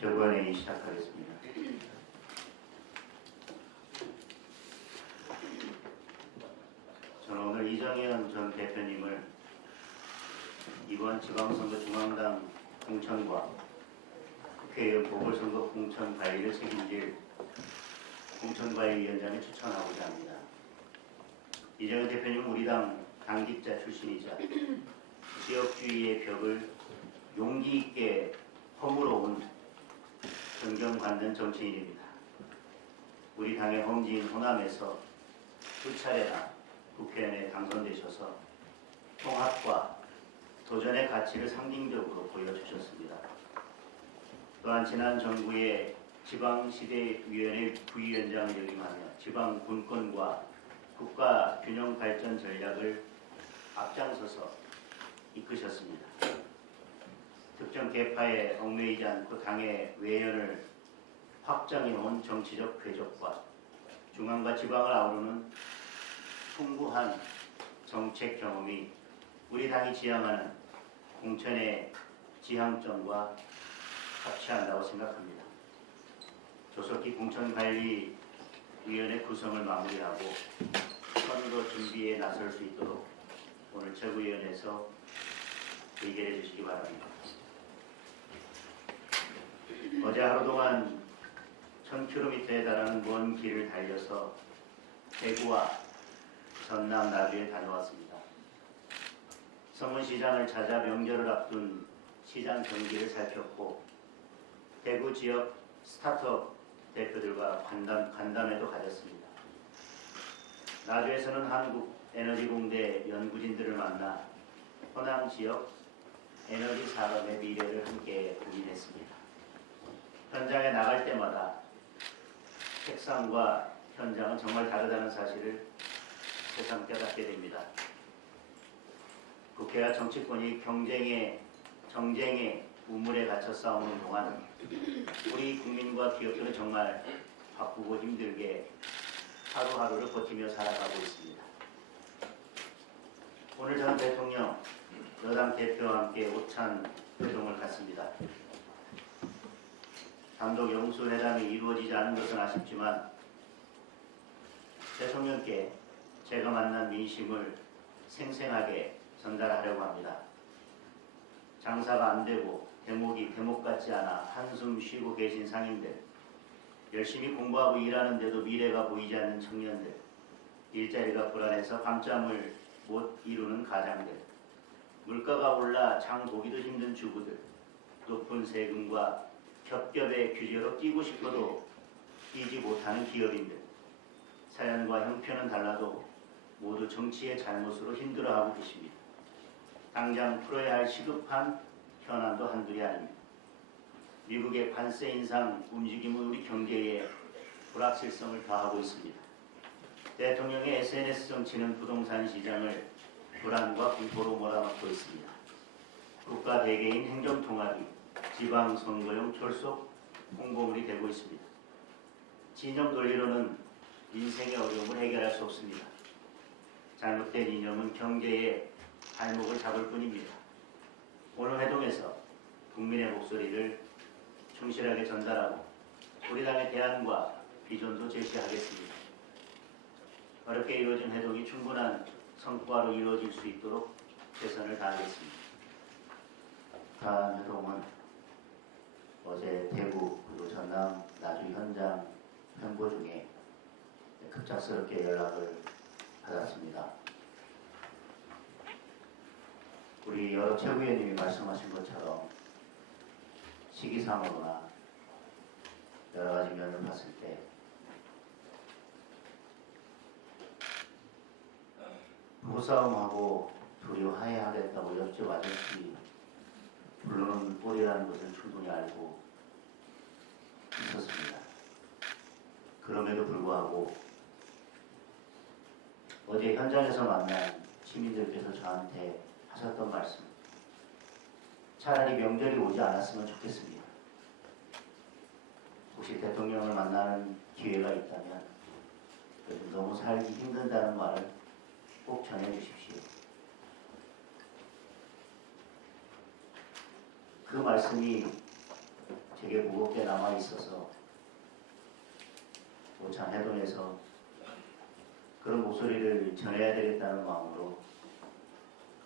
최고위원회의 시작하겠습니다. 저는 오늘 이정현 전 대표님을 이번 지방선거 중앙당 공천과 국회의원 보궐선거 공천 관리를 책임질 공천관리위원장에 추천하고자 합니다. 이정현 대표님은 우리 당 당직자 출신이자 지역주의의 벽을 용기 있게 허물어온 정경받는 정치인입니다. 우리 당의 험지인 호남에서 두 차례나 국회의원에 당선되셔서 통합과 도전의 가치를 상징적으로 보여주셨습니다. 또한 지난 정부의 지방시대위원회 부위원장을 역임하며 지방 분권과 국가 균형 발전 전략을 앞장서서 이끄셨습니다. 특정 계파에 얽매이지 않고 당의 외연을 확장해온 정치적 궤적과 중앙과 지방을 아우르는 풍부한 정책 경험이 우리 당이 지향하는 공천의 지향점과 합치한다고 생각합니다. 조속히 공천관리위원회 구성을 마무리하고 선거 준비에 나설 수 있도록 오늘 최고위원회에서 의결해 주시기 바랍니다. 어제 하루 동안 1000km에 달하는 먼 길을 달려서 대구와 전남 나주에 다녀왔습니다. 서문시장을 찾아 명절을 앞둔 시장 경기를 살폈고 대구 지역 스타트업 대표들과 간담회도 가졌습니다. 나주에서는 한국에너지공대 연구진들을 만나 호남 지역 에너지 산업의 미래를 함께 고민했습니다. 현장에 나갈 때마다 책상과 현장은 정말 다르다는 사실을 새삼 깨닫게 됩니다. 국회와 정치권이 정쟁의 우물에 갇혀 싸우는 동안 우리 국민과 기업들은 정말 바쁘고 힘들게 하루하루를 버티며 살아가고 있습니다. 오늘 전 대통령, 여당 대표와 함께 오찬 회동을 갖습니다. 단독 영수회담이 이루어지지 않은 것은 아쉽지만 대통령께 제가 만난 민심을 생생하게 전달하려고 합니다. 장사가 안 되고 대목이 대목 같지 않아 한숨 쉬고 계신 상인들, 열심히 공부하고 일하는데도 미래가 보이지 않는 청년들, 일자리가 불안해서 밤잠을 못 이루는 가장들, 물가가 올라 장 보기도 힘든 주부들, 높은 세금과 겹겹의 규제로 뛰고 싶어도 뛰지 못하는 기업인들, 사연과 형편은 달라도 모두 정치의 잘못으로 힘들어하고 계십니다. 당장 풀어야 할 시급한 현안도 한둘이 아닙니다. 미국의 관세 인상 움직임은 우리 경제에 불확실성을 더하고 있습니다. 대통령의 SNS 정치는 부동산 시장을 불안과 공포로 몰아넣고 있습니다. 국가 대개인 행정통합이 지방선거용 졸속 홍보물이 되고 있습니다. 진영 논리로는 민생의 어려움을 해결할 수 없습니다. 잘못된 이념은 경제의 발목을 잡을 뿐입니다. 오늘 회동에서 국민의 목소리를 충실하게 전달하고 우리 당의 대안과 비전도 제시하겠습니다. 어렵게 이루어진 회동이 충분한 성과로 이루어질 수 있도록 최선을 다하겠습니다. 다음 회동은 어제 대구 그리고 전남 나주 현장 행보 중에 급작스럽게 연락을 받았습니다. 우리 여러 최고위원님이 말씀하신 것처럼 시기상으로나 여러 가지 면을 봤을 때 부부싸움하고 둘이 화해하겠다고 옆집 아저씨 부르는 꼴이라는 것을 충분히 알고 있었습니다. 그럼에도 불구하고 어제 현장에서 만난 시민들께서 저한테 하셨던 말씀, 차라리 명절이 오지 않았으면 좋겠습니다. 혹시 대통령을 만나는 기회가 있다면 요즘 너무 살기 힘든다는 말을 꼭 전해주십시오. 그 말씀이 제게 무겁게 남아 있어서 오찬 회동에서 그런 목소리를 전해야 되겠다는 마음으로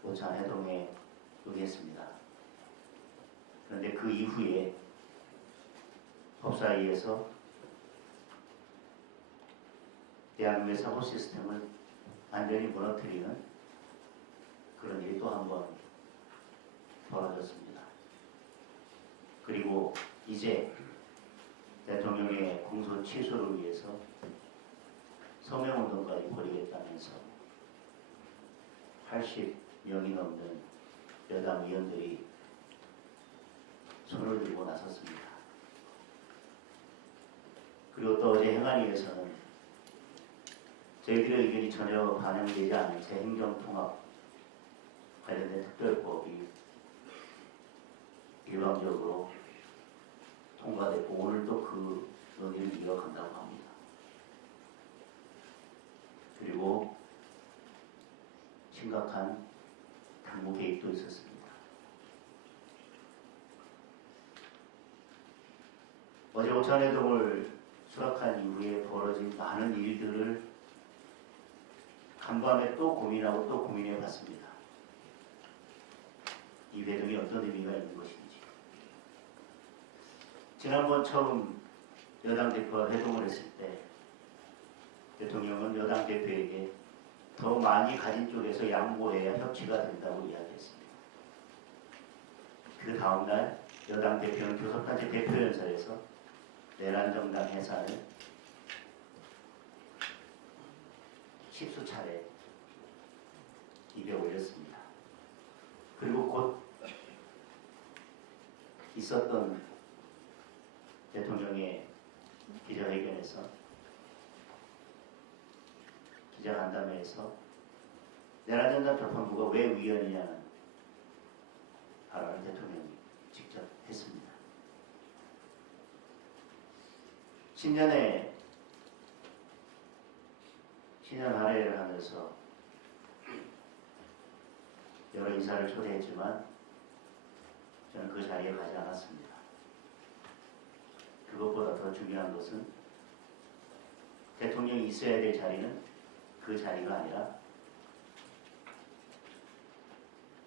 오찬 회동에 응했습니다. 그런데 그 이후에 법사위에서 대한민국의 사고 시스템을 완전히 무너뜨리는 그런 일이 또 한 번 벌어졌습니다. 그리고 이제 대통령의 공소 취소를 위해서 서명운동까지 벌이겠다면서 80명이 넘는 여당 의원들이 손을 들고 나섰습니다. 그리고 또 어제 행안위에서는 저희들의 의견이 전혀 반영되지 않은 재행정통합 관련된 특별법이 일방적으로 통과됐고 오늘도 그 논의를 이어간다고 합니다. 그리고 심각한 당무 개입도 있었습니다. 어제 오찬회동을 수락한 이후에 벌어진 많은 일들을 간밤에 또 고민하고 또 고민해 봤습니다. 이 회동이 어떤 의미가 있는 것인지. 지난번 처음 여당 대표와 회동을 했을 때 대통령은 여당 대표에게 더 많이 가진 쪽에서 양보해야 협치가 된다고 이야기했습니다. 그 다음날 여당 대표는 교섭단체 대표연설에서 내란정당 해산을 10수 차례 입에 올렸습니다. 그리고 곧 있었던 대통령의 기자회견에서 기자간담회에서 내란정당 재판부가 왜 위헌이냐는 발언을 대통령이 직접 했습니다. 신년에 신년 할애를 하면서 여러 인사를 초대했지만 저는 그 자리에 가지 않았습니다. 그것보다 더 중요한 것은 대통령이 있어야 될 자리는 그 자리가 아니라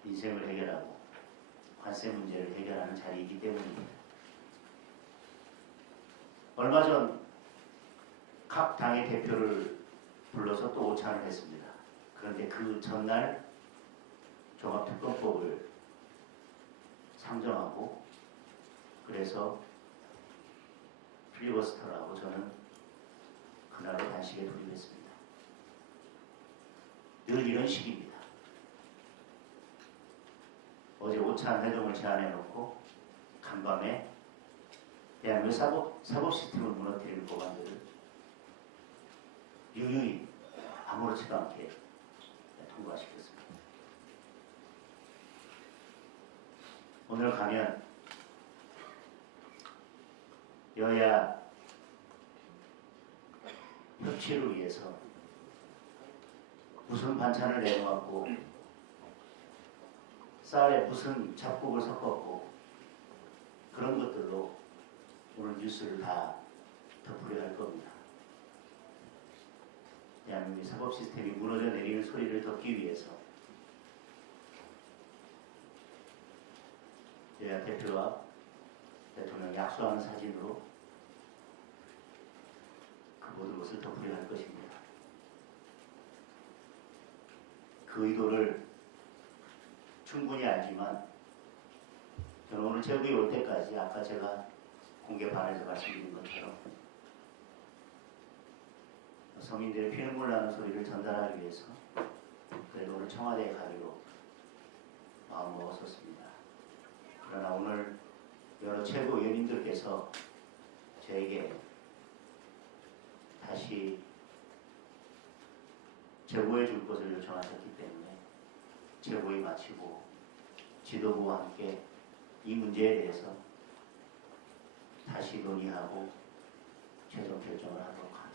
인생을 해결하고 관세 문제를 해결하는 자리이기 때문입니다. 얼마 전 각 당의 대표를 불러서 또 오찬을 했습니다. 그런데 그 전날 종합특검법을 상정하고 그래서 필리버스터라고 저는 그날로 단식에 돌입했습니다. 늘 이런 식입니다. 어제 오찬 회동을 제안해놓고 간밤에 대한민국 사법 시스템을 무너뜨리는 법안들을 유유히 아무렇지도 않게 통과시켰습니다. 오늘 가면 여야 협치를 위해서 무슨 반찬을 내놓았고 쌀에 무슨 잡곡을 섞었고 그런 것들로 오늘 뉴스를 다 덮으려 할 겁니다. 대한민국 사법 시스템이 무너져 내리는 소리를 듣기 위해서 여야 대표와 대통령이 약속하는 사진으로 그 모든 것을 덮으려 할 것입니다. 그 의도를 충분히 알지만 저는 오늘 제국이 올 때까지 아까 제가 공개판에서 말씀드린 것처럼 서민들의 피눈물 나는 소리를 전달하기 위해서 그래도 오늘 청와대에 가기로 마음먹었었습니다. 그러나 오늘 여러 최고위원님들께서 저에게 다시 제보해 줄 것을 요청하셨기 때문에 제보에 마치고 지도부와 함께 이 문제에 대해서 다시 논의하고 최종 결정을 하도록 합니다.